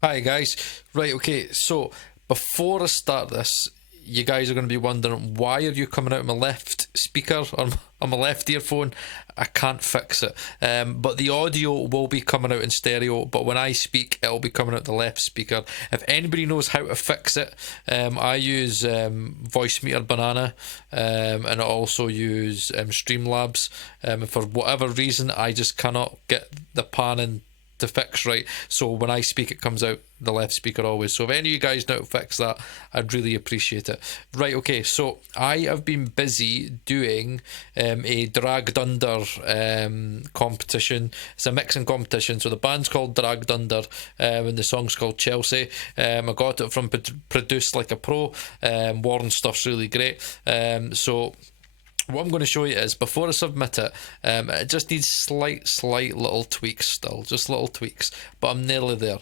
Hi guys. Right, okay, so before I start this, you guys are going to be wondering, why are you coming out of my left speaker or on my left earphone? I can't fix it. But the audio will be coming out in stereo, but when I speak, it'll be coming out the left speaker. If anybody knows how to fix it, I use Voice Meter Banana, and I also use Streamlabs. For whatever reason, I just cannot get the panning to fix right, so when I speak it comes out the left speaker always. So if any of you guys know how to fix that, I'd really appreciate it. Right, okay, so I have been busy doing a Dragged Under competition. It's a mixing competition, so the band's called Dragged Under, and the song's called Chelsea. I got it from Produced Like a Pro. Warren stuff's really great. So what I'm going to show you is, before I submit it, it just needs slight little tweaks still, just little tweaks, but I'm nearly there.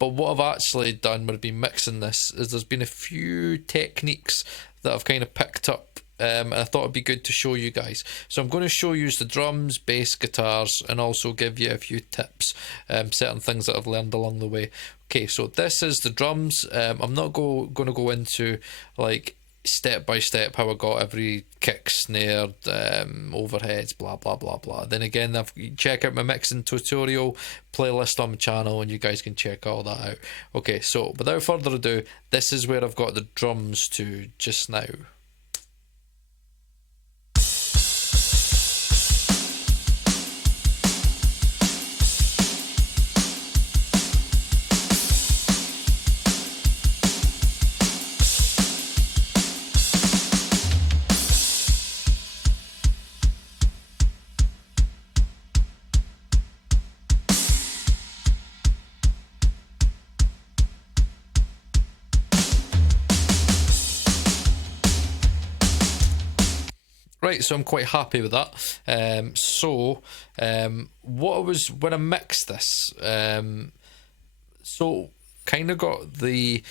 But what I've actually done when I've been mixing this is there's been a few techniques that I've kind of picked up, and I thought it'd be good to show you guys. So I'm going to show you the drums, bass, guitars, and also give you a few tips, certain things that I've learned along the way. Okay, so this is the drums. I'm not going to go into like step by step how I got every kick, snare, overheads, blah blah blah blah. Then again, check out my mixing tutorial playlist on my channel and you guys can check all that out. Okay, so without further ado, this is where I've got the drums to just now. Right, so I'm quite happy with that. What I was when I mixed this, so kind of got the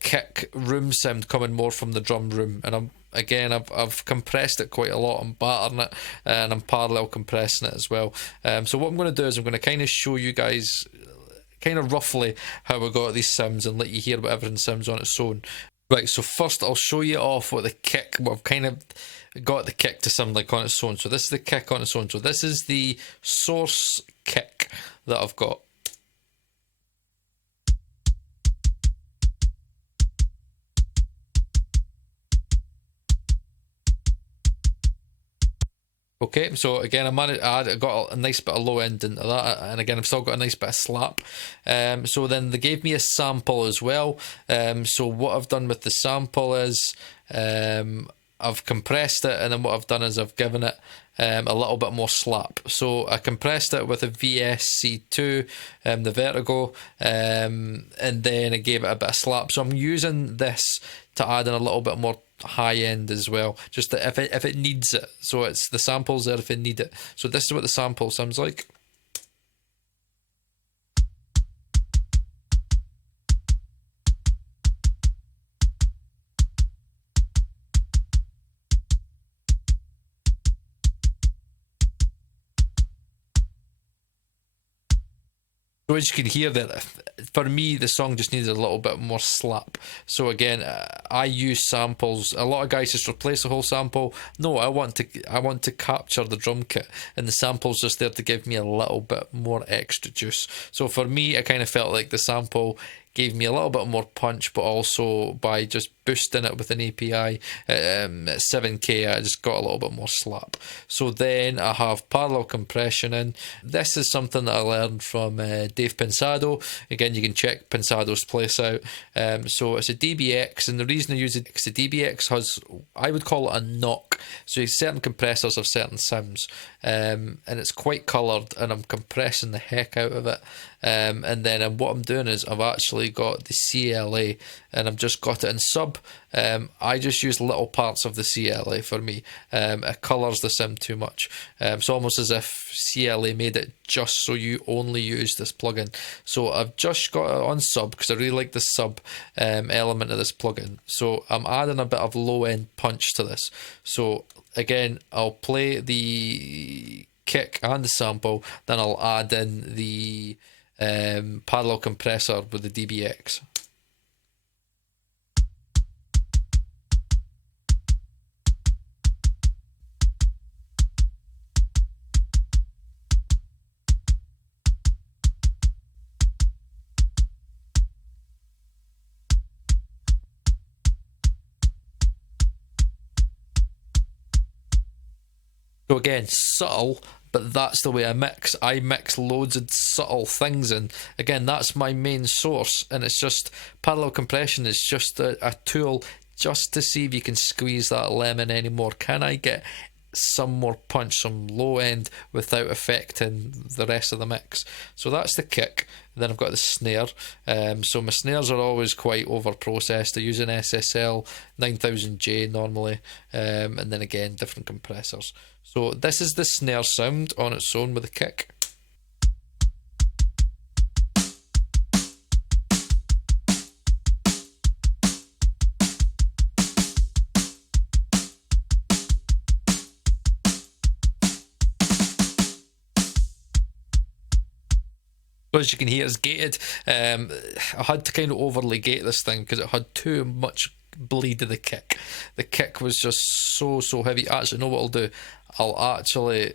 kick room sound coming more from the drum room, and I've compressed it quite a lot. I'm battering it, and I'm parallel compressing it as well. So what I'm going to do is I'm going to kind of show you guys kind of roughly how I got these sounds and let you hear what everything sounds on its own. Right, so first I'll show you off what I've kind of got the kick to sound like on its own. So this is the kick on its own. So this is the source kick that I've got. Okay, so again, I got a nice bit of low end into that, and again, I've still got a nice bit of slap. So then they gave me a sample as well. So what I've done with the sample is I've compressed it, and then what I've done is I've given it a little bit more slap. So I compressed it with a VSC2, the Vertigo, and then I gave it a bit of slap. So I'm using this to add in a little bit more high end as well, just that if it needs it. So it's the samples there if it need it. So this is what the sample sounds like. So as you can hear that, for me, the song just needs a little bit more slap. So again, I use samples. A lot of guys just replace the whole sample. No, I want to capture the drum kit, and the sample's just there to give me a little bit more extra juice. So for me, I kind of felt like the sample gave me a little bit more punch, but also by just boosting it with an API at 7K, I just got a little bit more slap. So then I have parallel compression in. This is something that I learned from Dave Pensado. Again, you can check Pensado's place out. So it's a DBX, and the reason I use it is the DBX has, I would call it a knock. So certain compressors have certain sounds, and it's quite coloured, and I'm compressing the heck out of it. And then what I'm doing is I've actually got the CLA, and I've just got it in sub. I just use little parts of the CLA for me. It colours the sim too much. It's almost as if CLA made it just so you only use this plugin. So I've just got it on sub because I really like the sub element of this plugin. So I'm adding a bit of low end punch to this. So again, I'll play the kick and the sample, then I'll add in the parallel compressor with the DBX. So again, subtle, but that's the way I mix. I mix loads of subtle things, and again, that's my main source. And it's just parallel compression is just a tool just to see if you can squeeze that lemon anymore. Can I get some more punch, some low end without affecting the rest of the mix? So that's the kick. Then I've got the snare. So my snares are always quite over processed. I use an SSL 9000J normally, and then again different compressors. So this is the snare sound on its own with the kick. So as you can hear, it's gated. I had to kind of overly gate this thing because it had too much bleed of the kick. The kick was just so heavy. Actually, know what I'll do? I'll actually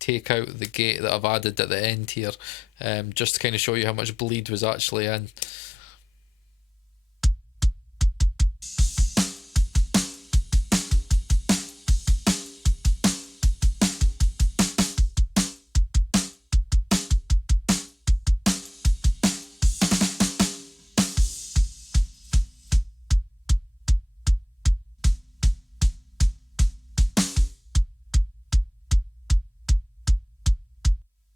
take out the gate that I've added at the end here, just to kind of show you how much bleed was actually in.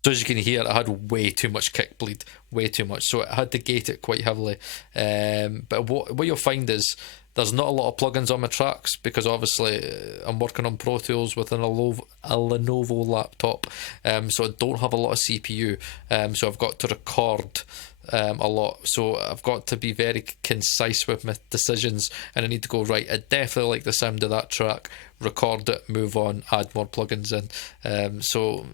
So as you can hear, I had way too much kick bleed, way too much. So I had to gate it quite heavily. But what you'll find is there's not a lot of plugins on my tracks because obviously I'm working on Pro Tools with a Lenovo laptop. So I don't have a lot of CPU. So I've got to record a lot. So I've got to be very concise with my decisions, and I need to go, right, I definitely like the sound of that track, record it, move on, add more plugins in. So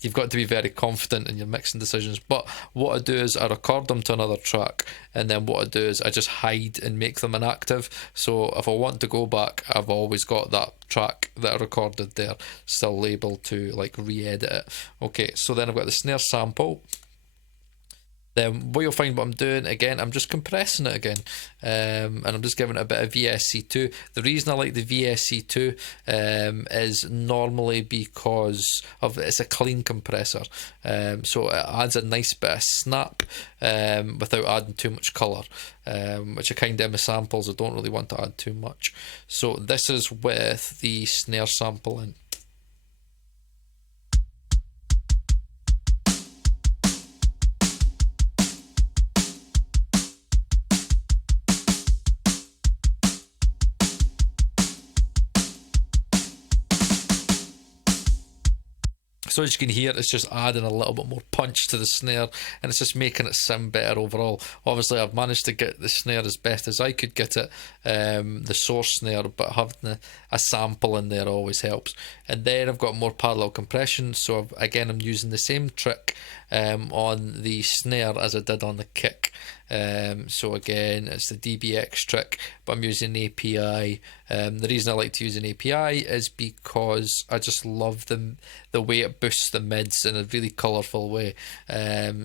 you've got to be very confident in your mixing decisions. But what I do is I record them to another track, and then what I do is I just hide and make them inactive. So if I want to go back, I've always got that track that I recorded there still labeled to like re-edit it. Okay, so then I've got the snare sample. Then what you'll find what I'm doing, again, I'm just compressing it again, and I'm just giving it a bit of VSC2. The reason I like the VSC2 is normally because of it's a clean compressor, so it adds a nice bit of snap without adding too much colour, which I kind of in my samples I don't really want to add too much. So this is with the snare sample in. So as you can hear, it's just adding a little bit more punch to the snare, and it's just making it sound better overall. Obviously, I've managed to get the snare as best as I could get it, the source snare, but having a sample in there always helps. And then I've got more parallel compression, so I'm using the same trick on the snare as I did on the kick. So again, it's the DBX trick, but I'm using API. The reason I like to use an API is because I just love the way it boosts the mids in a really colourful way.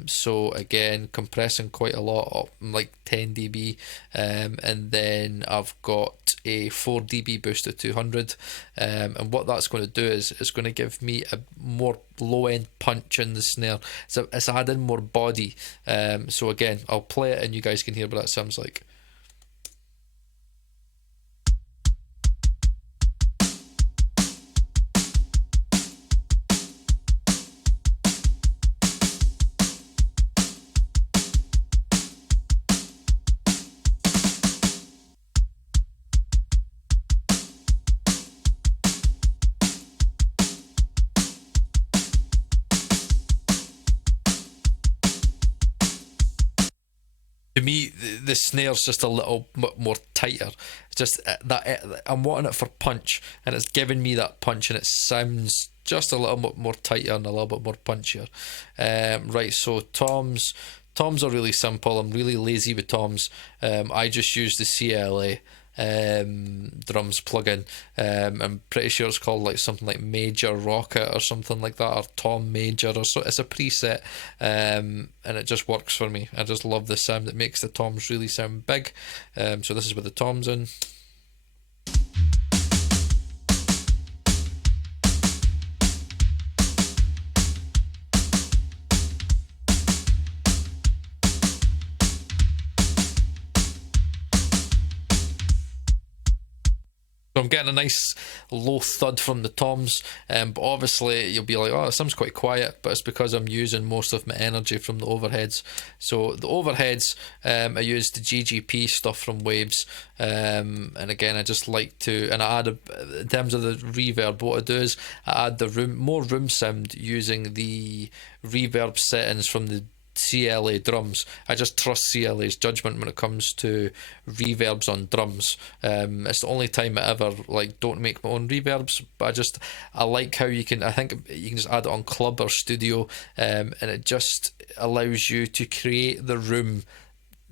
So again, compressing quite a lot, like 10 dB, and then I've got a 4 dB boost at 200, and what that's going to do is it's going to give me a more low end punch in the snare, so it's adding more body. So again, I'll play it and you guys can hear what that sounds like. To me, the snare's just a little bit more tighter. It's just that I'm wanting it for punch, and it's giving me that punch, and it sounds just a little bit more tighter and a little bit more punchier. Right, so toms are really simple. I'm really lazy with toms. I just use the CLA drums plugin. I'm pretty sure it's called like something like Major Rocket or something like that, or Tom Major, or so. It's a preset, and it just works for me. I just love the sound. It makes the toms really sound big. So this is with the toms in. So I'm getting a nice low thud from the toms, but obviously you'll be like, oh, it sounds quite quiet, but it's because I'm using most of my energy from the overheads. So the overheads, I use the GGP stuff from Waves, and again, I just like to, and I add, in terms of the reverb, what I do is I add the more room sound using the reverb settings from the CLA drums. I just trust CLA's judgment when it comes to reverbs on drums. It's the only time I ever like don't make my own reverbs, but I like how you can, I think you can just add it on Club or Studio, and it just allows you to create the room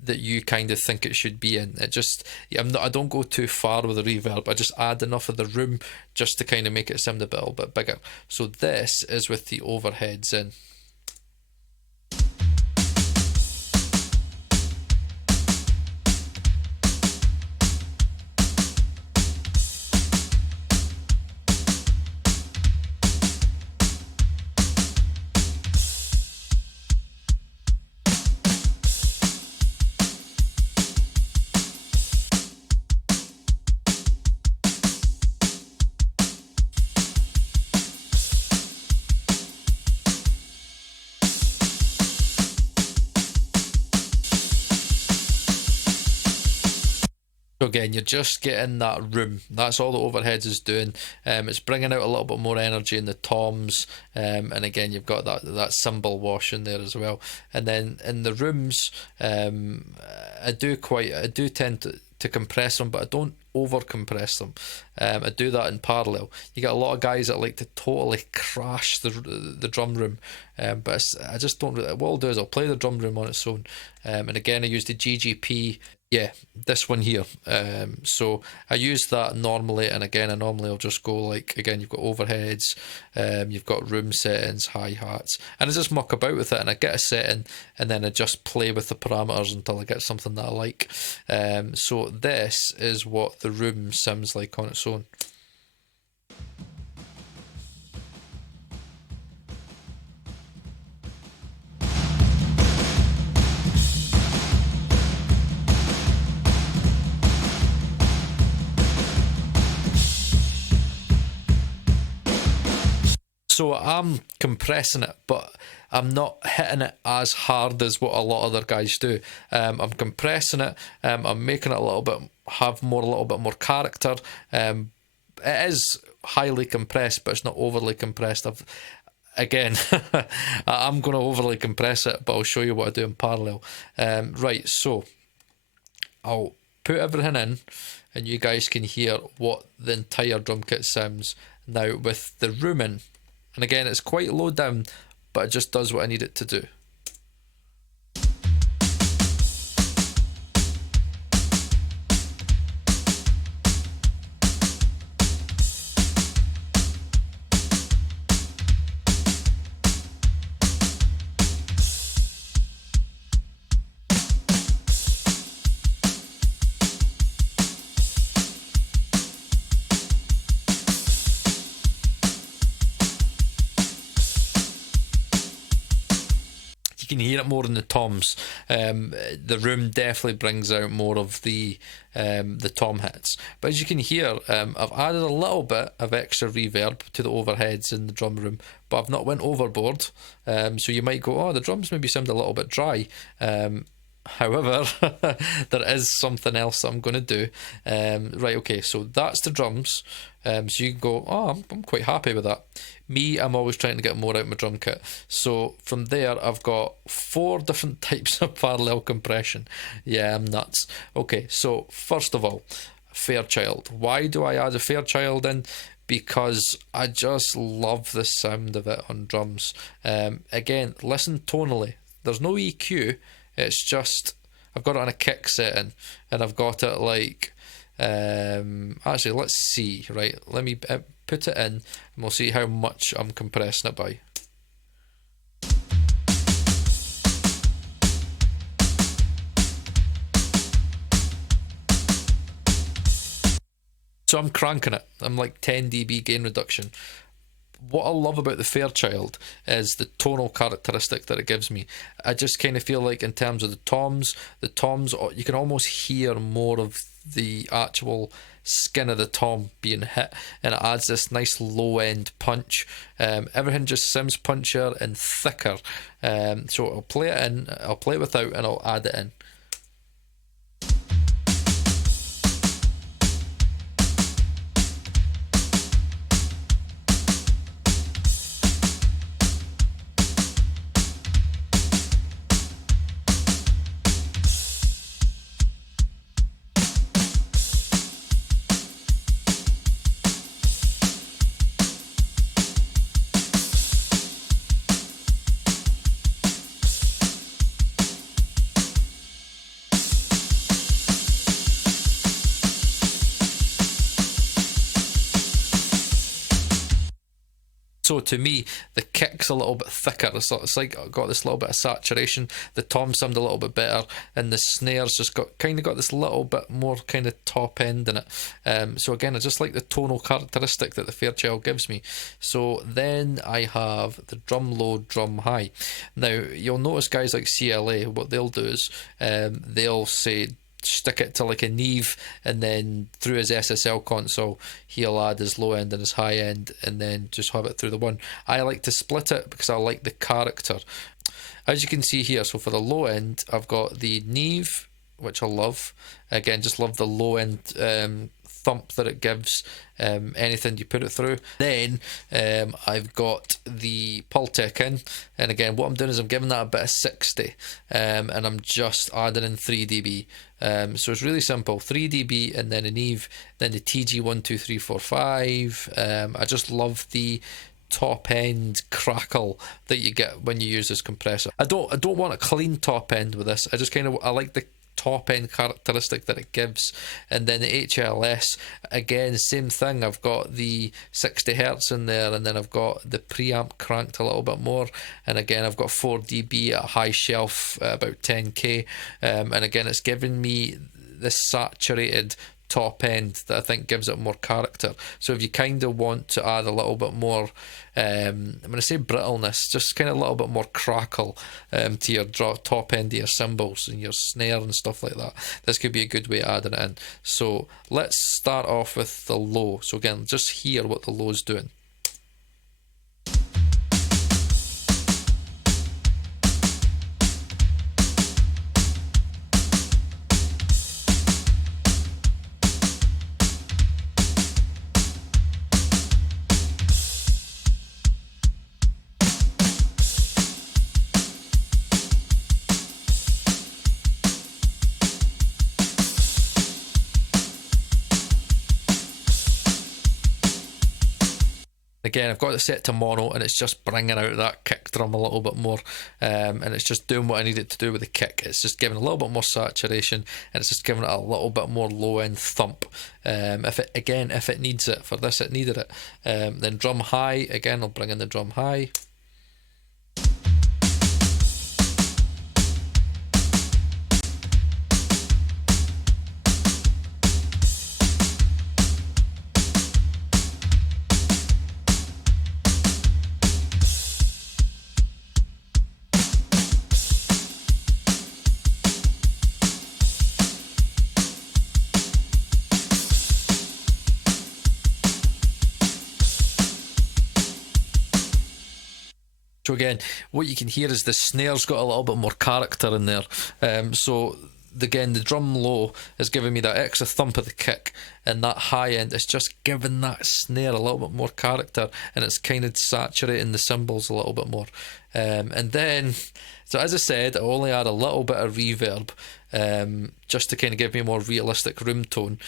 that you kind of think it should be in. I don't go too far with the reverb. I just add enough of the room just to kind of make it sound a little bit bigger. So this is with the overheads in. So again, you're just getting that room. That's all the overheads is doing. It's bringing out a little bit more energy in the toms, and again, you've got that cymbal wash in there as well. And then in the rooms, I do tend to compress them, but I don't over compress them. I do that in parallel. You get a lot of guys that like to totally crash the drum room, but I just don't really. What I'll do is I'll play the drum room on its own, and again, I use the GGP. Yeah, this one here. So I use that normally, and again, I'll just go like, again, you've got overheads, you've got room settings, hi-hats, and I just muck about with it, and I get a setting, and then I just play with the parameters until I get something that I like. So this is what the room sounds like on its own. So I'm compressing it, but I'm not hitting it as hard as what a lot of other guys do. I'm compressing it. I'm making it a little bit more character. It is highly compressed, but it's not overly compressed. I'm going to overly compress it, but I'll show you what I do in parallel. Right, so I'll put everything in, and you guys can hear what the entire drum kit sounds now with the room in. And again, it's quite low down, but it just does what I need it to do. You can hear it more in the toms. The room definitely brings out more of the tom hits. But as you can hear, I've added a little bit of extra reverb to the overheads in the drum room, but I've not went overboard. So you might go, oh, the drums maybe sound a little bit dry. However, there is something else that I'm going to do. Right, okay, so that's the drums. So you can go, oh, I'm quite happy with that. Me, I'm always trying to get more out of my drum kit. So from there, I've got 4 different types of parallel compression. Yeah, I'm nuts. Okay, so first of all, Fairchild. Why do I add a Fairchild in? because I just love the sound of it on drums. Again, listen tonally. There's no EQ. It's just I've got it on a kick setting, and I've got it like actually, let's see. Right, let me put it in, and we'll see how much I'm compressing it by. So I'm cranking it. I'm like 10 dB gain reduction. What I love about the Fairchild is the tonal characteristic that it gives me. I just kind of feel like in terms of the toms, you can almost hear more of the actual skin of the tom being hit, and it adds this nice low end punch. Everything just seems punchier and thicker. So I'll play it in, I'll play it without, and I'll add it in. So to me, the kick's a little bit thicker. It's like I've got this little bit of saturation. The tom sound a little bit better, and the snares just got this little bit more kind of top end in it. So again, I just like the tonal characteristic that the Fairchild gives me. So then I have the drum low, drum high. Now you'll notice guys like CLA, what they'll do is they'll say stick it to like a Neve, and then through his SSL console he'll add his low end and his high end, and then just have it through the one. I like to split it because I like the character. As you can see here, so for the low end I've got the Neve, which I love. Again, just love the low end thump that it gives anything you put it through. Then I've got the Puigtec in, and again what I'm doing is I'm giving that a bit of 60, and I'm just adding in 3 dB. So it's really simple, 3 dB and then a Neve, then the TG12345. I just love the top end crackle that you get when you use this compressor. I don't want a clean top end with this. I like the top end characteristic that it gives. And then the HLS, again same thing, I've got the 60 Hz in there, and then I've got the preamp cranked a little bit more, and again I've got 4 dB at a high shelf, about 10k, and again it's giving me this saturated top end that I think gives it more character. So if you kind of want to add a little bit more, I'm going to say brittleness, just kind of a little bit more crackle to your top end of your cymbals and your snare and stuff like that, this could be a good way of adding it in. So let's start off with the low. So again, just hear what the low is doing. Again, I've got it set to mono, and it's just bringing out that kick drum a little bit more, and it's just doing what I need it to do with the kick. It's just giving a little bit more saturation, and it's just giving it a little bit more low end thump. If it needs it. For this it needed it. Then drum high, again I'll bring in the drum high. So again, what you can hear is the snare's got a little bit more character in there. So again, the drum low is giving me that extra thump of the kick, and that high end is just giving that snare a little bit more character, and it's kind of saturating the cymbals a little bit more. And then, so as I said, I only add a little bit of reverb, just to kind of give me a more realistic room tone.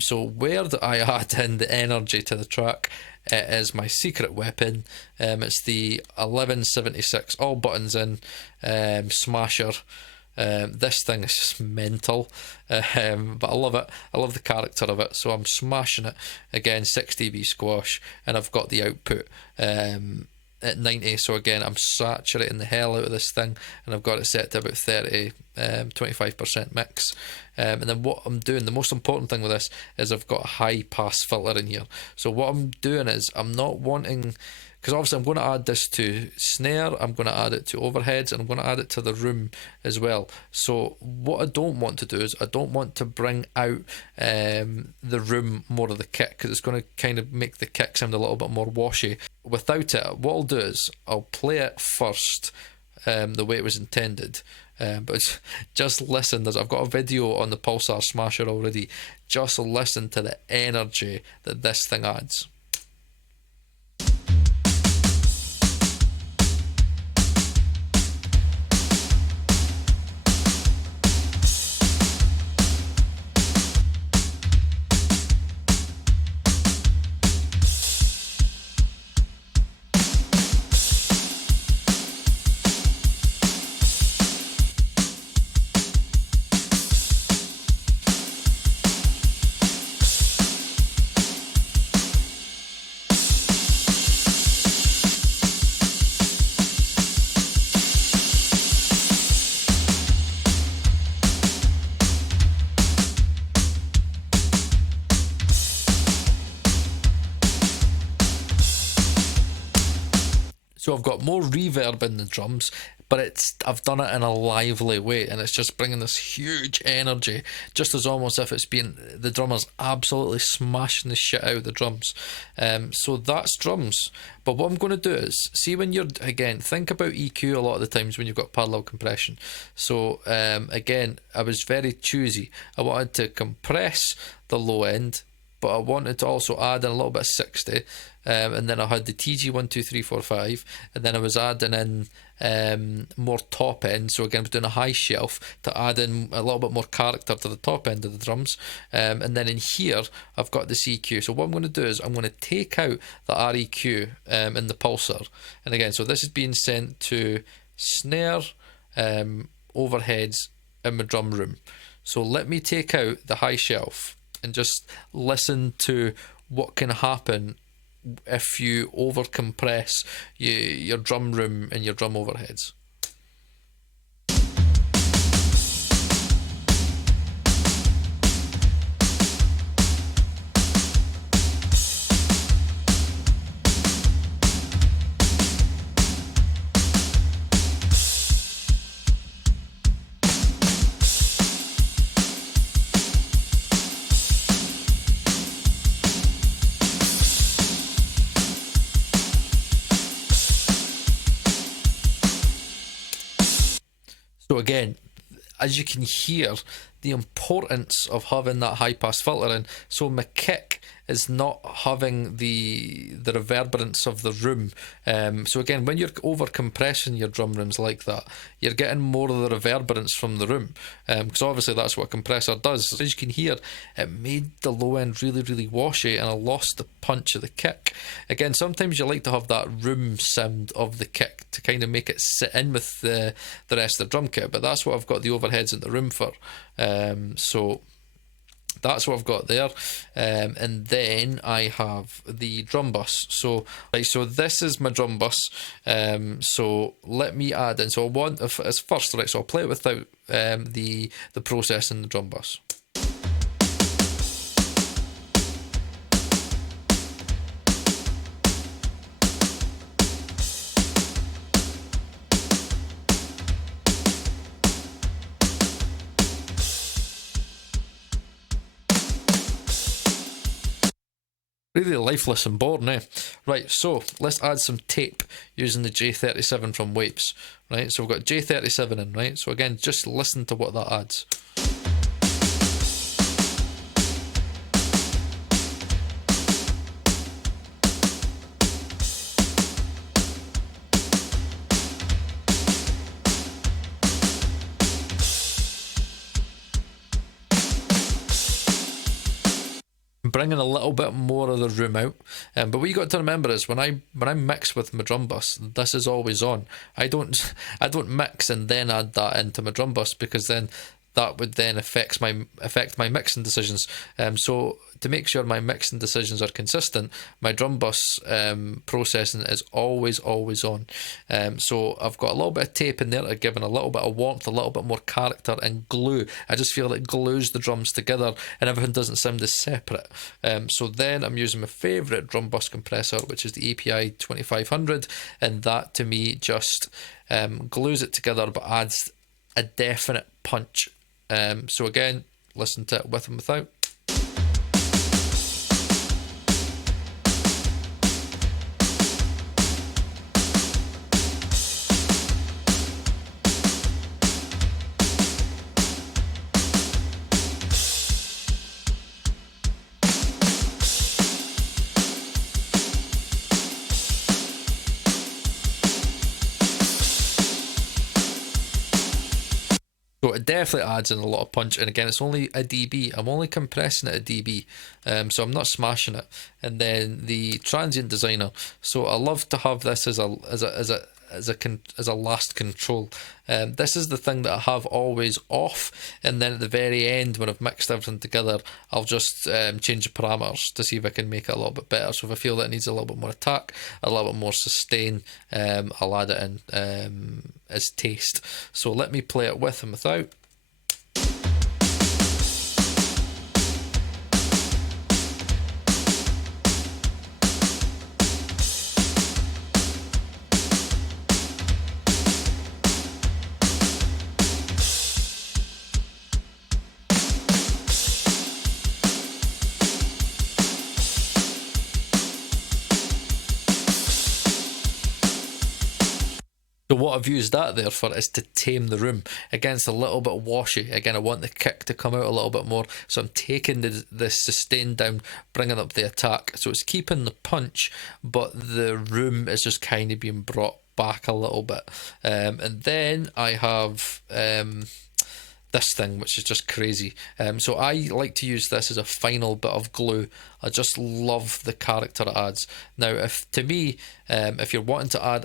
So where do I add in the energy to the track? It is my secret weapon. It's the 1176 all buttons in smasher. This thing is just mental, but I love it. I love the character of it, so I'm smashing it. Again, 6 dB squash, and I've got the output at 90, so again I'm saturating the hell out of this thing, and I've got it set to about 25% mix. And then what I'm doing, the most important thing with this is I've got a high pass filter in here. So what I'm doing is I'm not wanting, because obviously I'm going to add this to snare, I'm going to add it to overheads, and I'm going to add it to the room as well. So what I don't want to do is I don't want to bring out the room more of the kick, because it's going to kind of make the kick sound a little bit more washy. Without it, what I'll do is I'll play it first the way it was intended. But just listen, I've got a video on the Pulsar Smasher already. Just listen to the energy that this thing adds. So I've got more reverb in the drums, but I've done it in a lively way, and it's just bringing this huge energy, just as almost if it's being, the drummer's absolutely smashing the shit out of the drums. So that's drums. But what I'm going to do is, see when you're, again, think about EQ a lot of the times when you've got parallel compression. So again, I was very choosy. I wanted to compress the low end, but I wanted to also add in a little bit of 60, and then I had the TG 1 2 3 4 5, and then I was adding in more top end. So again, I was doing a high shelf to add in a little bit more character to the top end of the drums, and then in here I've got this EQ. So what I'm going to do is I'm going to take out the REQ in the Pulsar, and again, so this is being sent to snare, overheads in my drum room. So let me take out the high shelf and just listen to what can happen if you over compress your drum room and your drum overheads. So again, as you can hear, the importance of having that high pass filter in, so my kick is not having the reverberance of the room. So again, when you're over compressing your drum rooms like that, you're getting more of the reverberance from the room, because obviously that's what a compressor does. As you can hear, it made the low end really, really washy, and I lost the punch of the kick. Again, sometimes you like to have that room sound of the kick to kind of make it sit in with the rest of the drum kit, but that's what I've got the overheads in the room for. So that's what I've got there, and then I have the drum bus. So right, so this is my drum bus. So let me add in. So I want as first, right? So I'll play it without the process in the drum bus. Really lifeless and boring, eh? Right, so let's add some tape using the J37 from Wapes. Right, so we've got J37 in, right? So again, just listen to what that adds. bringing a little bit more of the room out. But what you got to remember is when I mix with my drum bus, this is always on. I don't mix and then add that into my drum bus, because then that would then affect my mixing decisions. So to make sure my mixing decisions are consistent, my drum bus processing is always on. So I've got a little bit of tape in there to give it a little bit of warmth, a little bit more character, and glue. I just feel it glues the drums together and everything doesn't sound as separate. So then I'm using my favourite drum bus compressor, which is the API 2500, and that to me just glues it together but adds a definite punch. So again, listen to it with and without. So it definitely adds in a lot of punch, and again, it's only a dB. I'm only compressing it a dB, so I'm not smashing it. And then the transient designer. So I love to have this as a last control. This is the thing that I have always off, and then at the very end, when I've mixed everything together, I'll just change the parameters to see if I can make it a little bit better. So if I feel that it needs a little bit more attack, a little bit more sustain, I'll add it in as taste. So let me play it with and without. So what I've used that there for is to tame the room. Again, it's a little bit washy. Again, I want the kick to come out a little bit more. So I'm taking the sustain down, bringing up the attack. So it's keeping the punch, but the room is just kind of being brought back a little bit. And then I have this thing, which is just crazy. So I like to use this as a final bit of glue. I just love the character it adds. Now, if you're wanting to add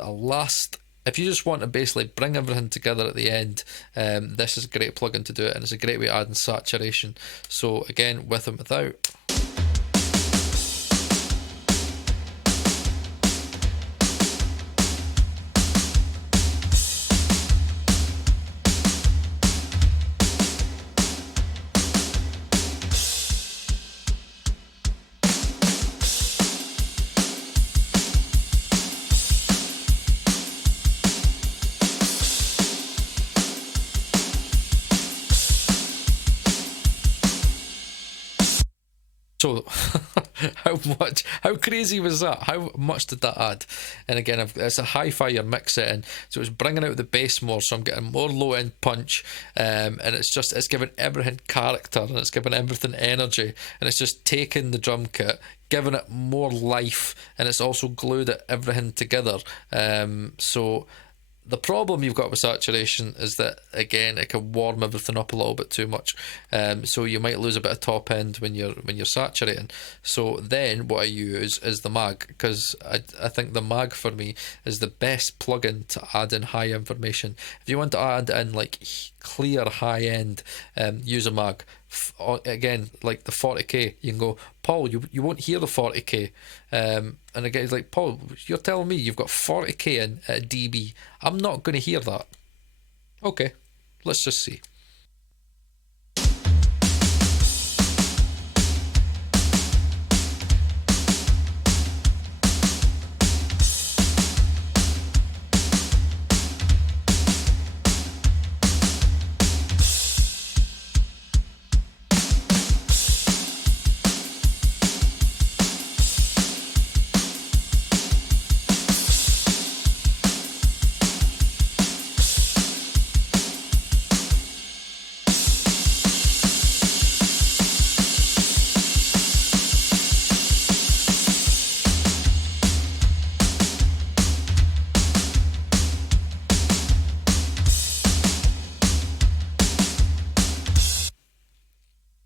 if you just want to basically bring everything together at the end, this is a great plugin to do it, and it's a great way of adding saturation. So again, with and without. So how crazy was that? How much did that add? And again, it's a hi-fi mix setting, so it's bringing out the bass more, so I'm getting more low-end punch, and it's giving everything character, and it's giving everything energy, and it's just taking the drum kit, giving it more life, and it's also glued everything together. So the problem you've got with saturation is that, again, it can warm everything up a little bit too much. So you might lose a bit of top end when you're saturating. So then what I use is the Maag, because I think the Maag for me is the best plugin to add in high information. If you want to add in like clear high end, use a Maag. Again, like the 40k, you can go, Paul, you won't hear the 40k, and again, it's like, Paul, you're telling me you've got 40k in at dB. I'm not going to hear that. Okay, let's just see.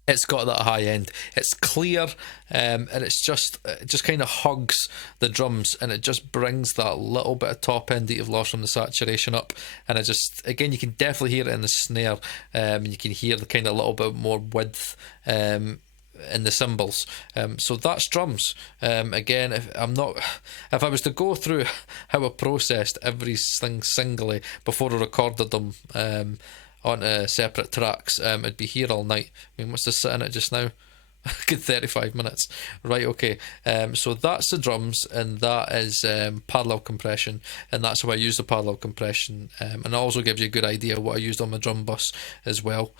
It's got that high end. It's clear, and it just kind of hugs the drums, and it just brings that little bit of top end that you've lost from the saturation up. And it just, again, you can definitely hear it in the snare, and you can hear the kind of little bit more width in the cymbals. So that's drums. Again, if I was to go through how I processed everything singly before I recorded them onto separate tracks, it'd be here all night. I mean, what's this sitting at just now? Good 35 minutes. Right, okay. So that's the drums, and that is parallel compression, and that's how I use the parallel compression, and it also gives you a good idea of what I used on my drum bus as well.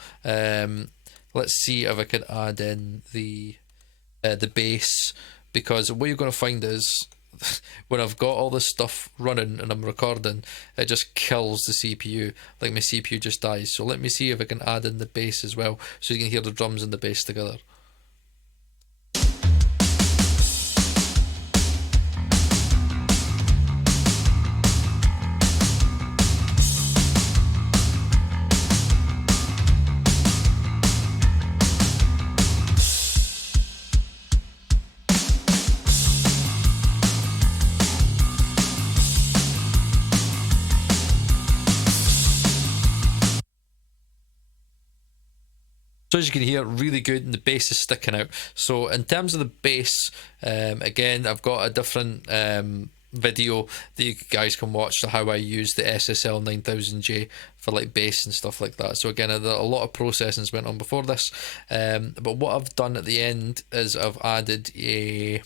Let's see if I can add in the bass, because what you're going to find is when I've got all this stuff running and I'm recording, it just kills the CPU. Like, my CPU just dies. So let me see if I can add in the bass as well, so you can hear the drums and the bass together. So as you can hear, really good, and the bass is sticking out. So in terms of the bass, again, I've got a different video that you guys can watch, so how I use the SSL 9000J for like bass and stuff like that. So again, a lot of processing's went on before this, but what I've done at the end is I've added the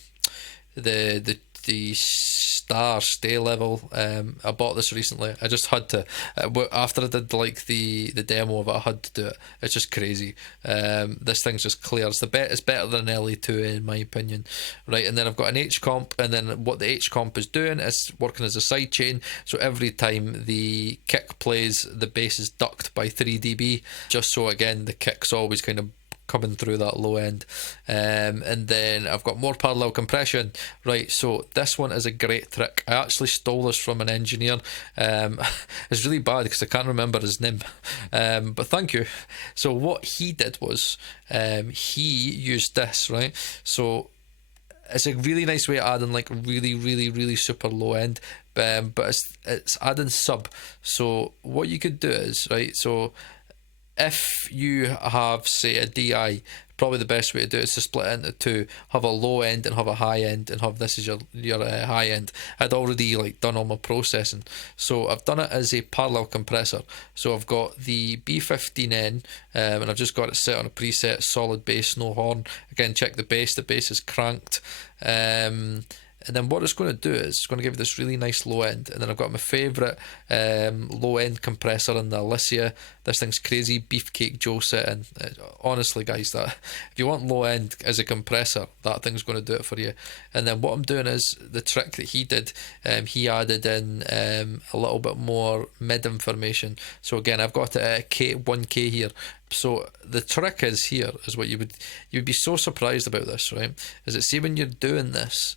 stay level. I bought this recently. I just had to, after I did like the demo of it, I had to do it. It's just crazy. This thing's just clear. It's better than an LA2 in my opinion. Right, and then I've got an H comp, and then what the H comp is doing is working as a sidechain. So every time the kick plays, the bass is ducked by 3 dB, just so again the kick's always kind of coming through that low end. And then I've got more parallel compression. Right, so this one is a great trick. I actually stole this from an engineer. It's really bad because I can't remember his name, but thank you. So what he did was he used this, right? So it's a really nice way of adding like really super low end, but it's adding sub. So what you could do is, right, so if you have, say, a DI, probably the best way to do it is to split it into two. Have a low end and have a high end, and have this as your high end. I'd already like done all my processing, so I've done it as a parallel compressor. So I've got the B15N, and I've just got it set on a preset solid bass, no horn. Again, check the bass. The bass is cranked. And then what it's going to do is it's going to give this really nice low end. And then I've got my favourite low end compressor in the Alicia. This thing's crazy, Beefcake Joe setting. Honestly, guys, that if you want low end as a compressor, that thing's going to do it for you. And then what I'm doing is the trick that he did. He added in a little bit more mid information. So again, I've got a 1K here. So the trick is here is what you'd be so surprised about this, right? Is that, see, when you're doing this,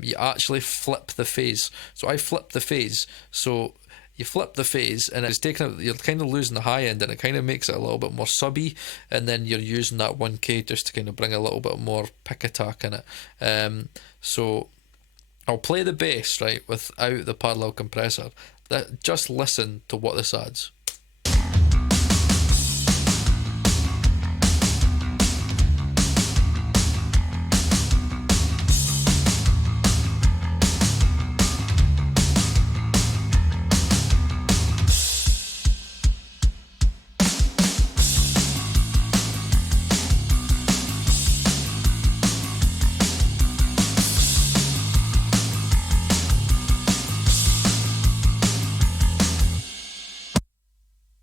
you actually flip the phase. So I flip the phase. So you flip the phase, and it's taking out, you're kind of losing the high end, and it kind of makes it a little bit more subby. And then you're using that 1K just to kind of bring a little bit more pick attack in it. So I'll play the bass, right, without the parallel compressor. Just listen to what this adds.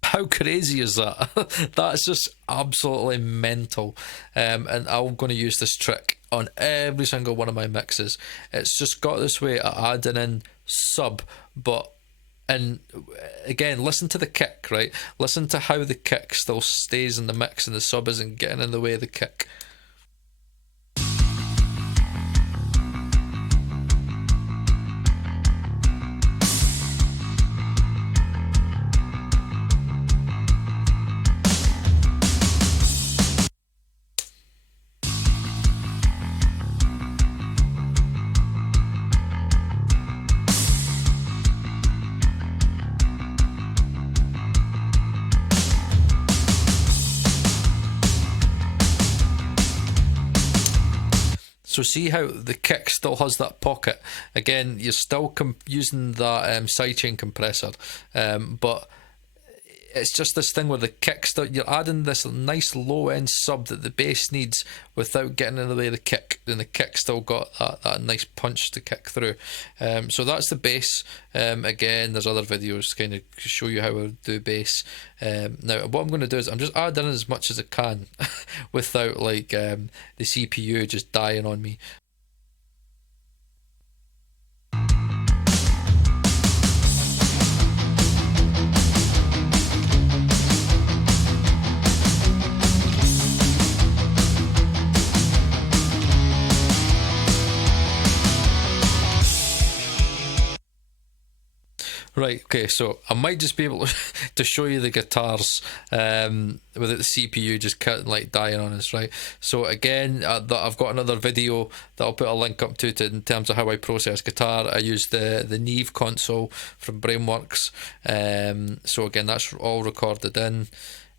How crazy is that? That's just absolutely mental. And I'm going to use this trick on every single one of my mixes. It's just got this way of adding in sub, and again, listen to the kick, right? Listen to how the kick still stays in the mix and the sub isn't getting in the way of the kick. So see how the kick still has that pocket? Again, you're still using that sidechain compressor, but it's just this thing where the kick still, you're adding this nice low end sub that the bass needs without getting in the way of the kick, and the kick still got that nice punch to kick through. So that's the bass. Again, there's other videos kind of show you how I do bass. Now what I'm going to do is I'm just adding in as much as I can without like the CPU just dying on me. Right, okay, so I might just be able to show you the guitars without the CPU just like dying on us, right? So again, I've got another video that I'll put a link up to in terms of how I process guitar. I use the Neve console from Brainworks. So again, that's all recorded in.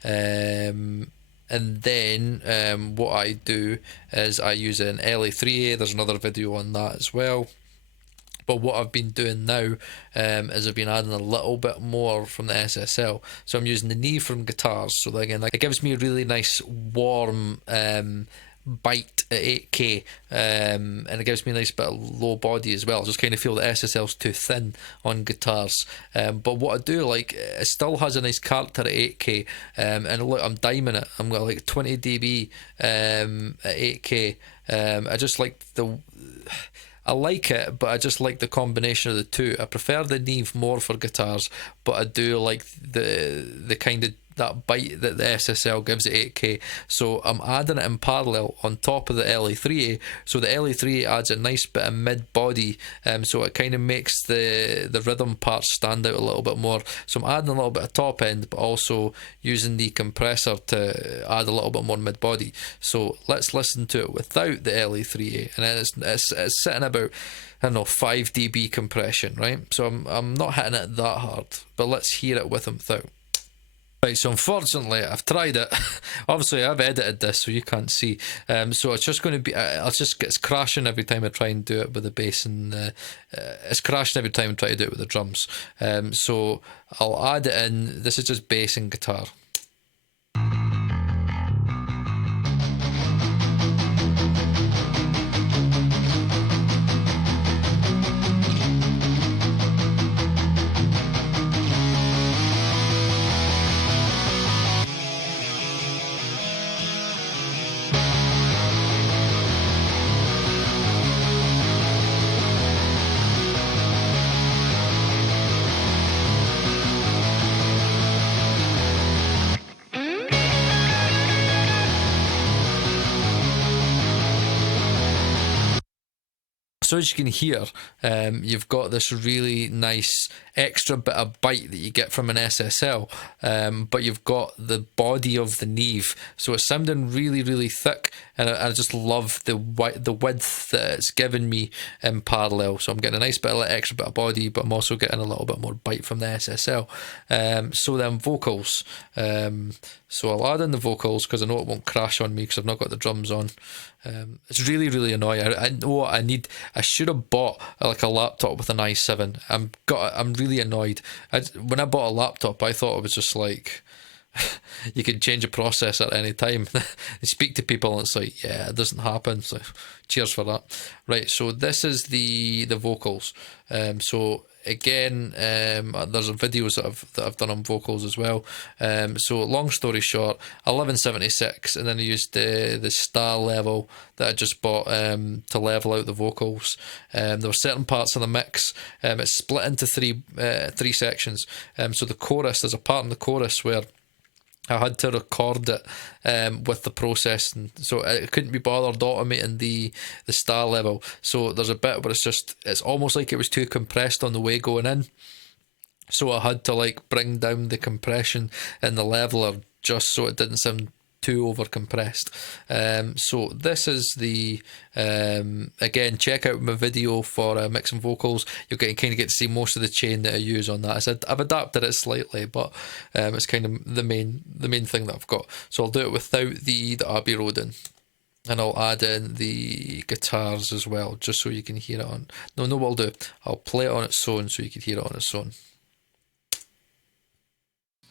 And then what I do is I use an LA3A. There's another video on that as well. But what I've been doing now is I've been adding a little bit more from the SSL. So I'm using the Neve from guitars. So again, it gives me a really nice warm bite at 8K, and it gives me a nice bit of low body as well. I just kind of feel the SSL's too thin on guitars. But what I do like, it still has a nice character at 8K, and look, I'm diming it. I'm got like 20 dB at 8K. I just like I like it, but I just like the combination of the two. I prefer the Neve more for guitars, but I do like the kind of that bite that the SSL gives at 8K. So I'm adding it in parallel on top of the LA3A. So the LA3A adds a nice bit of mid body, so it kind of makes the rhythm parts stand out a little bit more. So I'm adding a little bit of top end, but also using the compressor to add a little bit more mid body. So let's listen to it without the LA3A, and it's sitting about, I don't know, 5 dB compression, right? So I'm not hitting it that hard, but let's hear it with and without. Right, so unfortunately I've tried it. Obviously I've edited this so you can't see, so it's just going to be, it's crashing every time I try and do it with the bass, and it's crashing every time I try to do it with the drums. So I'll add it in. This is just bass and guitar. So as you can hear, you've got this really nice extra bit of bite that you get from an SSL, but you've got the body of the Neve, so it's sounding really, really thick, and I just love the width that it's given me in parallel. So I'm getting a nice bit of extra bit of body, but I'm also getting a little bit more bite from the SSL. So then vocals. So I'll add in the vocals because I know it won't crash on me because I've not got the drums on. It's really, really annoying. I know what I need. I should have bought like a laptop with an i7. I'm really annoyed. When I bought a laptop, I thought it was just like you could change a processor at any time. You speak to people and it's like, yeah, it doesn't happen. So cheers for that. Right, so this is the vocals. So again, there's videos that I've done on vocals as well. So long story short, 1176, and then I used the star level that I just bought to level out the vocals. There were certain parts of the mix. It's split into three sections. So the chorus, there's a part in the chorus where I had to record it with the processing, so I couldn't be bothered automating the star level. So there's a bit where it's almost like it was too compressed on the way going in, so I had to like bring down the compression in the leveler just so it didn't sound too over compressed. So this is the again, check out my video for mixing vocals. You'll kind of get to see most of the chain that I use on that. I've adapted it slightly, but it's kind of the main thing that I've got. So I'll do it without the Abbey Road in. And I'll add in the guitars as well, just so you can hear it on. No, what I'll do, I'll play it on its own so you can hear it on its own.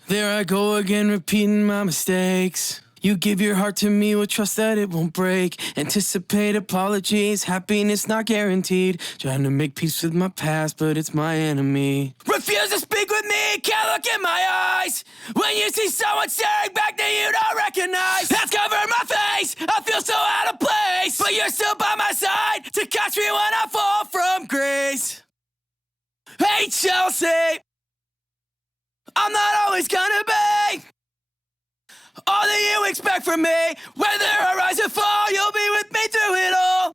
There I go again, repeating my mistakes. You give your heart to me with trust that it won't break. Anticipate apologies, happiness not guaranteed. Trying to make peace with my past, but it's my enemy. Refuse to speak with me, can't look in my eyes. When you see someone staring back that you don't recognize. Hands cover my face, I feel so out of place. But you're still by my side to catch me when I fall from grace. Hey Chelsea, I'm not always gonna be all that you expect from me. Whether I rise or fall, you'll be with me through it all.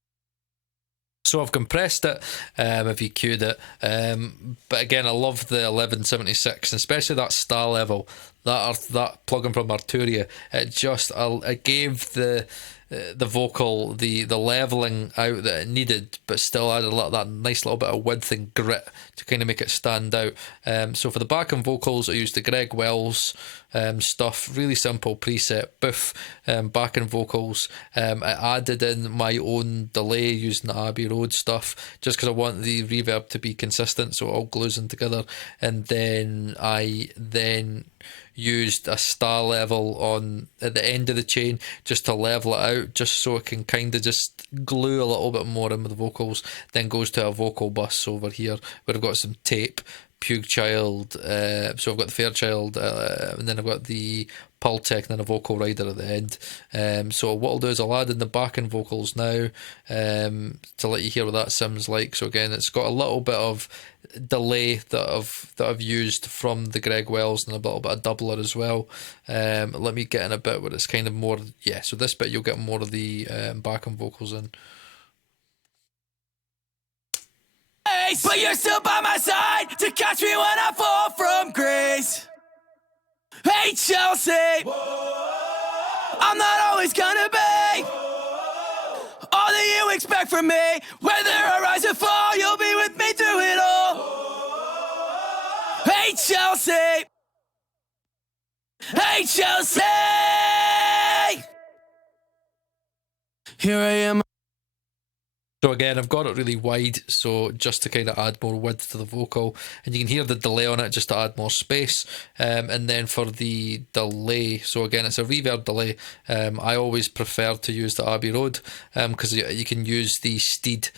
So I've compressed it, I've EQ'd it, but again I love the 1176, and especially that star level, that plugin from Arturia. It gave the vocal the leveling out that it needed, but still added that nice little bit of width and grit to kind of make it stand out. So for the backing vocals, I used the Greg Wells stuff, really simple preset, boof, backing vocals. I added in my own delay using the Abbey Road stuff, just because I want the reverb to be consistent, so it all glues in together. And then I used a star level at the end of the chain just to level it out, just so it can kind of just glue a little bit more in with the vocals. Then goes to a vocal bus over here where I've got some tape, Puigtec, so I've got the Fairchild, and then I've got the Pultec, and then a vocal rider at the end. So what I'll do is I'll add in the backing vocals now, to let you hear what that sounds like. So again, it's got a little bit of delay that I've used from the Greg Wells, and a little bit of doubler as well. Let me get in a bit where it's kind of more, so this bit you'll get more of the backing vocals in. But you're still by my side to catch me when I fall from grace. Hey Chelsea, I'm not always gonna be all that you expect from me. Whether I rise or fall, you'll be with me through it all. Hey Chelsea, hey Chelsea, here I am. So again, I've got it really wide, so just to kind of add more width to the vocal, and you can hear the delay on it just to add more space. And then for the delay, so again, it's a reverb delay. I always prefer to use the Abbey Road, because you can use the Steed,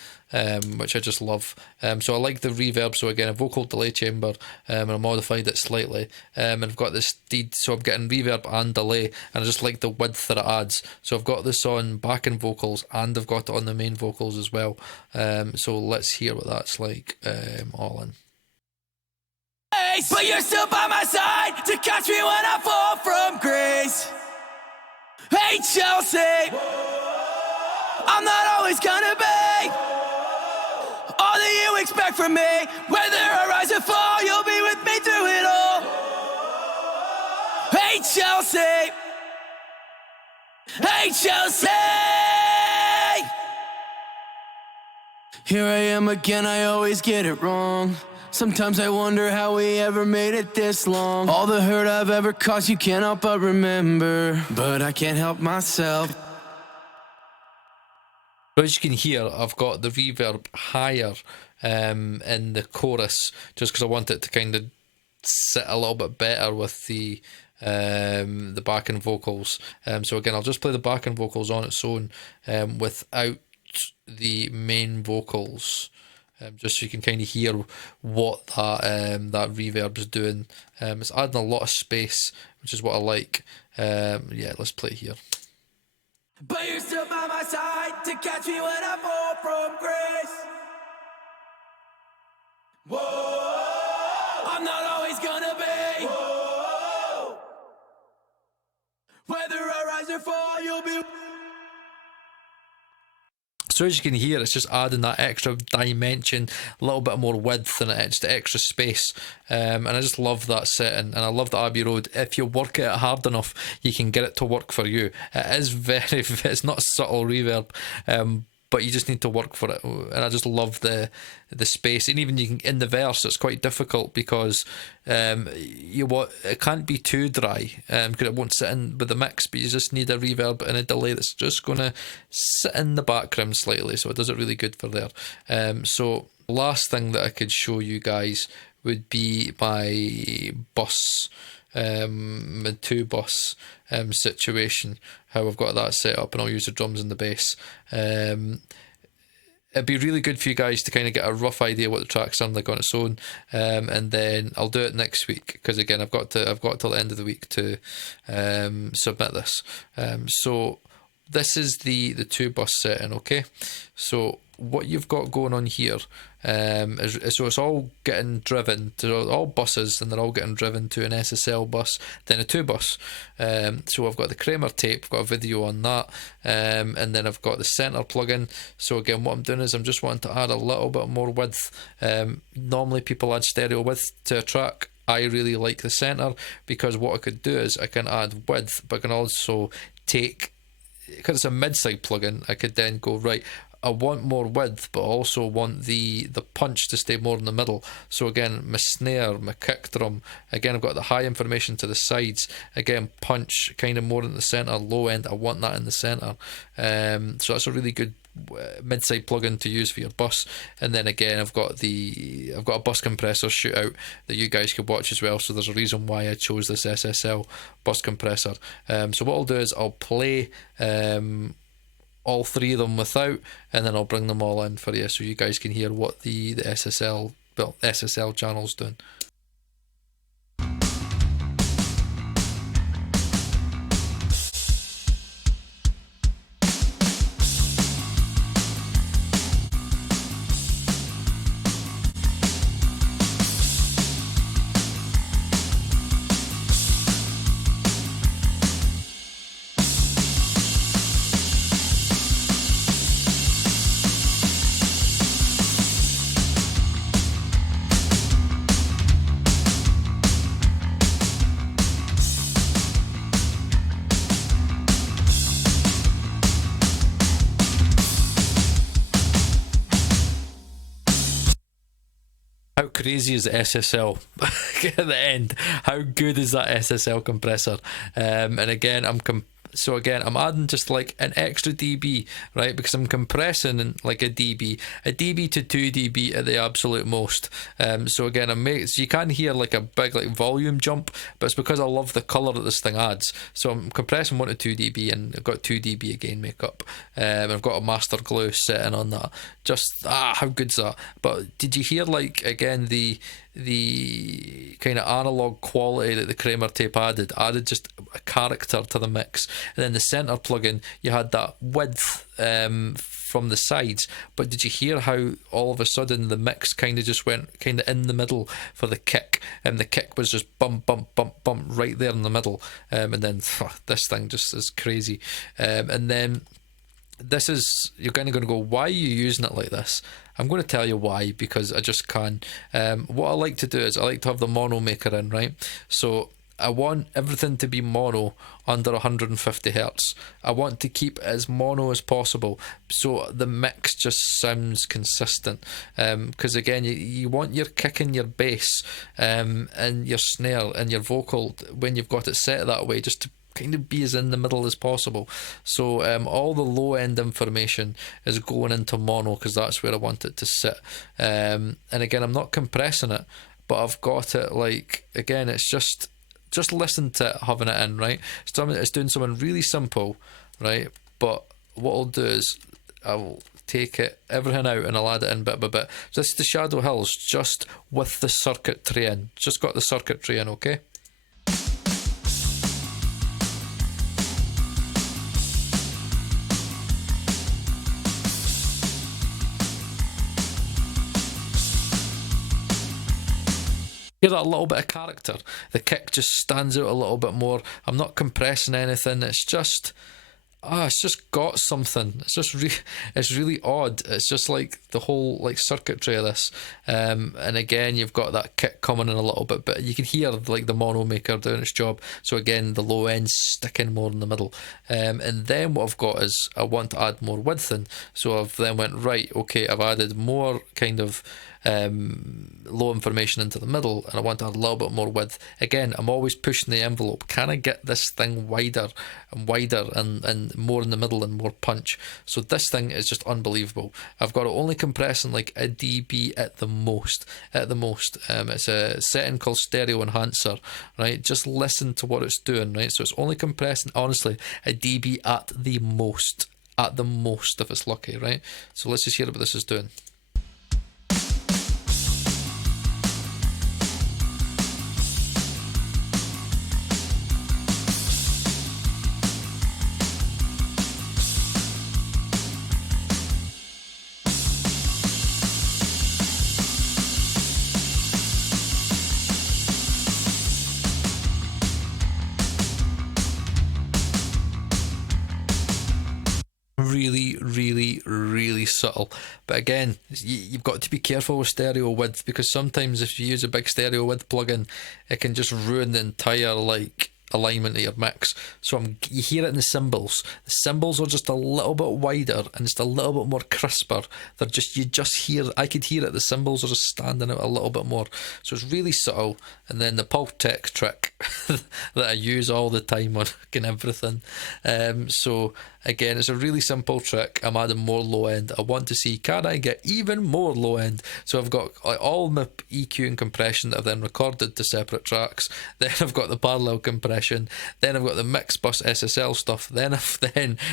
which I just love. So I like the reverb. So again, a vocal delay chamber, and I modified it slightly, and I've got this Steed, so I'm getting reverb and delay, and I just like the width that it adds. So I've got this on backing vocals, and I've got it on the main vocals as well. So let's hear what that's like, all in. But you're still by my side to catch me when I fall from grace. Hey Chelsea, I'm not always gonna be all that you expect from me. Whether I rise or fall, you'll be with me through it all. Hey Chelsea, hey Chelsea, here I am again, I always get it wrong. Sometimes I wonder how we ever made it this long. All the hurt I've ever caused you can't help but remember, but I can't help myself. So as you can hear, I've got the reverb higher in the chorus, just because I want it to kind of sit a little bit better with the backing vocals. So again, I'll just play the backing vocals on its own, without the main vocals, just so you can kind of hear what that reverb's doing. It's adding a lot of space, which is what I like. Let's play it here. But you're still by my side to catch me when I fall from grace. Whoa, I'm not always gonna be. Whoa, whether I rise or fall, you'll be. So as you can hear, it's just adding that extra dimension, a little bit more width, and it's the extra space. And I just love that setting, and I love the Abbey Road. If you work it hard enough, you can get it to work for you. It is it's not subtle reverb, but you just need to work for it. And I just love the space. And even you can, in the verse, it's quite difficult because it can't be too dry because it won't sit in with the mix, but you just need a reverb and a delay that's just going to sit in the background slightly, so it does it really good for there. So last thing that I could show you guys would be my bus, my 2-bus situation, how I've got that set up, and I'll use the drums and the bass. It'd be really good for you guys to kind of get a rough idea what the track sounds like on its own, and then I'll do it next week because again I've got till the end of the week to submit this. So this is the 2-bus setting, okay? So what you've got going on here is so it's all getting driven to all buses, and they're all getting driven to an SSL bus, then a 2-bus. So I've got the Kramer tape, I've got a video on that, and then I've got the center plugin. So again, what I'm doing is I'm just wanting to add a little bit more width. Normally people add stereo width to a track. I really like the center because what I could do is I can add width, but I can also take, because it's a mid-side plugin, I could then go, right, I want more width, but I also want the punch to stay more in the middle. So again, my snare, my kick drum, again I've got the high information to the sides, again punch kind of more in the center, low end, I want that in the center. So that's a really good mid-side plugin to use for your bus. And then again I've got a bus compressor shootout that you guys could watch as well, so there's a reason why I chose this SSL bus compressor. So what I'll do is I'll play all 3 of them without, and then I'll bring them all in for you so you guys can hear what the SSL channel's doing. How crazy is the SSL at the end? How good is that SSL compressor? And again, I'm adding just like an extra dB, right? Because I'm compressing in like a dB to 2 dB at the absolute most. So again, so you can't hear like a big like volume jump, but it's because I love the color that this thing adds. So I'm compressing 1 to 2 dB, and I've got 2 dB again makeup. I've got a master glue setting on that. Just how good's that? But did you hear like again the kind of analog quality that the Kramer tape added just a character to the mix? And then the center plugin, you had that width from the sides, but did you hear how all of a sudden the mix kind of just went kind of in the middle for the kick, and the kick was just bump right there in the middle, and then this thing just is crazy. And then this is, you're kind of going to go, why are you using it like this? I'm going to tell you why, because I just can. What I like to do is I like to have the mono maker in, right? So I want everything to be mono under 150 hertz. I want to keep it as mono as possible so the mix just sounds consistent. Because again, you want your kick and your bass and your snare and your vocal, when you've got it set that way, just to kind of be as in the middle as possible. So all the low end information is going into mono because that's where I want it to sit. And again, I'm not compressing it, but I've got it like, again, it's just listen to it having it in, right? It's doing something really simple, right? But what I'll do is I'll take everything out and I'll add it in bit by bit. So this is the Shadow Hills just with the circuitry in. Just got the circuitry in, okay? Hear that little bit of character. The kick just stands out a little bit more. I'm not compressing anything. It's just It's just got something. It's just it's really odd. It's just like the whole like circuitry of this. And again, you've got that kick coming in a little bit, but you can hear like the mono maker doing its job. So again, the low end sticking more in the middle. And then what I've got is I want to add more width in. So I've then went, right, okay, I've added more kind of low information into the middle, and I want to add a little bit more width. Again, I'm always pushing the envelope. Can I get this thing wider and wider and more in the middle and more punch? So this thing is just unbelievable. I've got it only compressing like a dB at the most. It's a setting called stereo enhancer, right? Just listen to what it's doing, right? So it's only compressing, honestly, a dB at the most if it's lucky, right? So let's just hear what this is doing. Really subtle, but again, you've got to be careful with stereo width, because sometimes if you use a big stereo width plugin, it can just ruin the entire like alignment of your mix. So you hear it in the cymbals. The cymbals are just a little bit wider and just a little bit more crisper. They're just, you just hear, I could hear it, the cymbals are just standing out a little bit more. So it's really subtle. And then the Puigtec trick that I use all the time on fucking everything. So again, it's a really simple trick. I'm adding more low end. I want to see, can I get even more low end? So I've got like all my EQ and compression that I've then recorded to separate tracks. Then I've got the parallel compression. Then I've got the mix bus SSL stuff. Then I've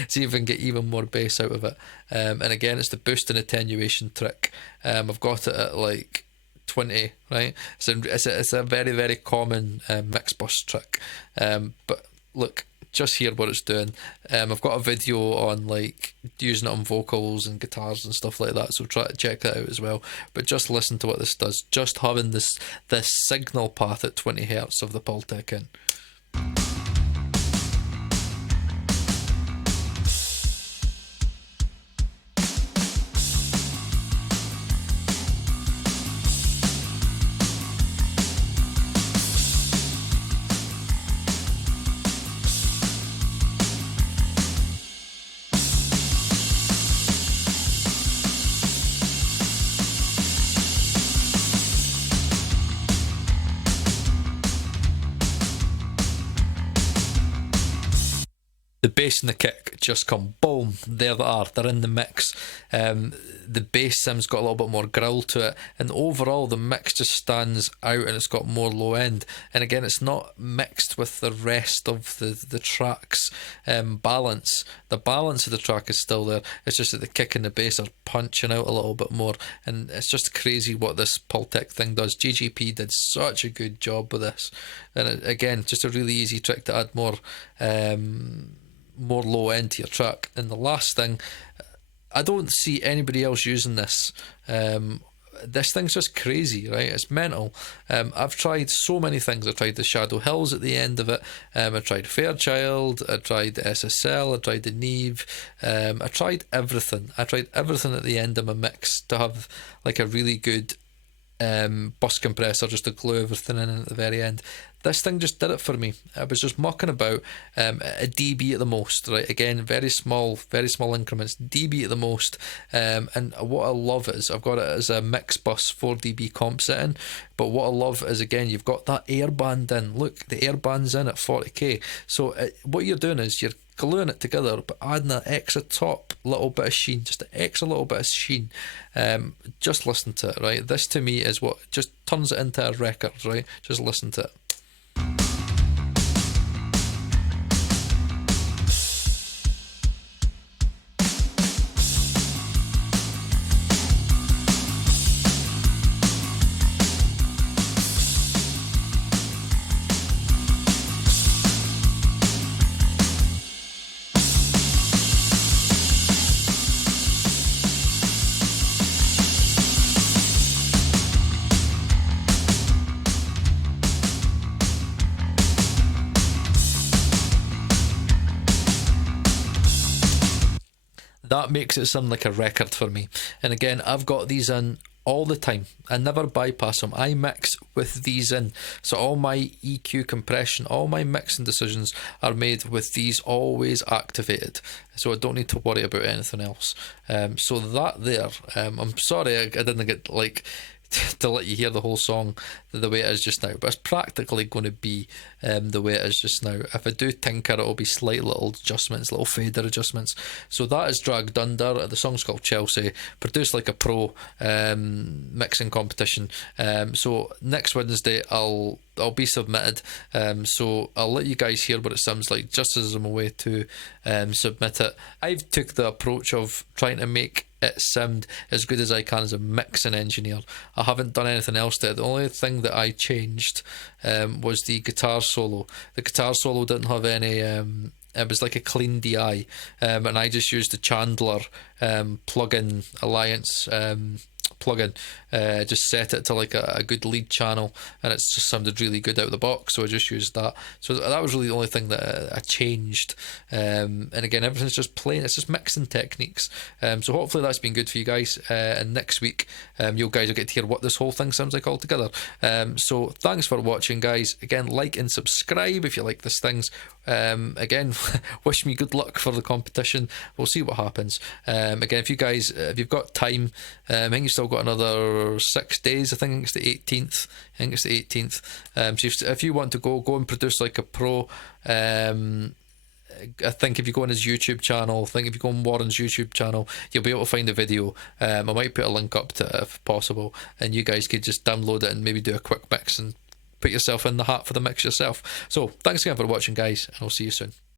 see if I can get even more bass out of it. And again, it's the boost and attenuation trick. I've got it at like 20, right? It's a very, very common mix bus trick. But look, just hear what it's doing. I've got a video on like using it on vocals and guitars and stuff like that, so try to check that out as well. But just listen to what this does. Just having this signal path at 20 Hz of the Puigtec in. The bass and the kick just come boom, there they are, they're in the mix. The bass sim's got a little bit more growl to it, and overall the mix just stands out and it's got more low end. And again, it's not mixed with the rest of the track's balance. The balance of the track is still there, it's just that the kick and the bass are punching out a little bit more, and it's just crazy what this Puigtec thing does. GGP did such a good job with this, and again, just a really easy trick to add more low end to your track. And the last thing, I don't see anybody else using this. This thing's just crazy, right? It's mental. I've tried so many things. I tried the Shadow Hills at the end of it. I tried Fairchild. I tried the SSL. I tried the Neve. I tried everything. I tried everything at the end of my mix to have like a really good bus compressor just to glue everything in at the very end. This thing just did it for me. I was just mucking about, a dB at the most, right? Again, very small increments, dB at the most. And what I love is I've got it as a mix bus 4dB comp setting, but what I love is, again, you've got that airband in. Look, the airband's in at 40k. So what you're doing is you're gluing it together, but adding that extra top little bit of sheen, just an extra little bit of sheen. Just listen to it, right? This to me is what just turns it into a record, right? Just listen to it. That makes it sound like a record for me. And again, I've got these in all the time. I never bypass them. I mix with these in. So all my EQ compression, all my mixing decisions are made with these always activated. So I don't need to worry about anything else. So that there, I'm sorry I didn't get like to let you hear the whole song the way it is just now, but it's practically going to be the way it is just now. If I do tinker, it'll be slight little adjustments, little fader adjustments. So that is Dragged Under. The song's called Chelsea, produced like a pro, mixing competition. So next Wednesday I'll be submitted, so I'll let you guys hear what it sounds like just as I'm away to submit it. I've took the approach of trying to make it sound as good as I can as a mixing engineer. I haven't done anything else there. The only thing that I changed was the guitar solo. The guitar solo didn't have any it was like a clean DI, and I just used the Chandler plugin Alliance plugin, just set it to like a good lead channel, and it's just sounded really good out of the box, so I just used that. So that was really the only thing that I changed, and again, everything's just plain, it's just mixing techniques. So hopefully that's been good for you guys, and next week you guys will get to hear what this whole thing sounds like all together. So thanks for watching, guys. Again, like and subscribe if you like these things. Again, wish me good luck for the competition. We'll see what happens. Again, if you've got time, I think you've still got another 6 days. I think it's the 18th. So if you want to go and produce like a pro, I think if you go on his YouTube channel, if you go on Warren's YouTube channel, you'll be able to find a video. I might put a link up to it if possible, and you guys could just download it and maybe do a quick mix and put yourself in the hat for the mix yourself. So thanks again for watching, guys, and I'll see you soon.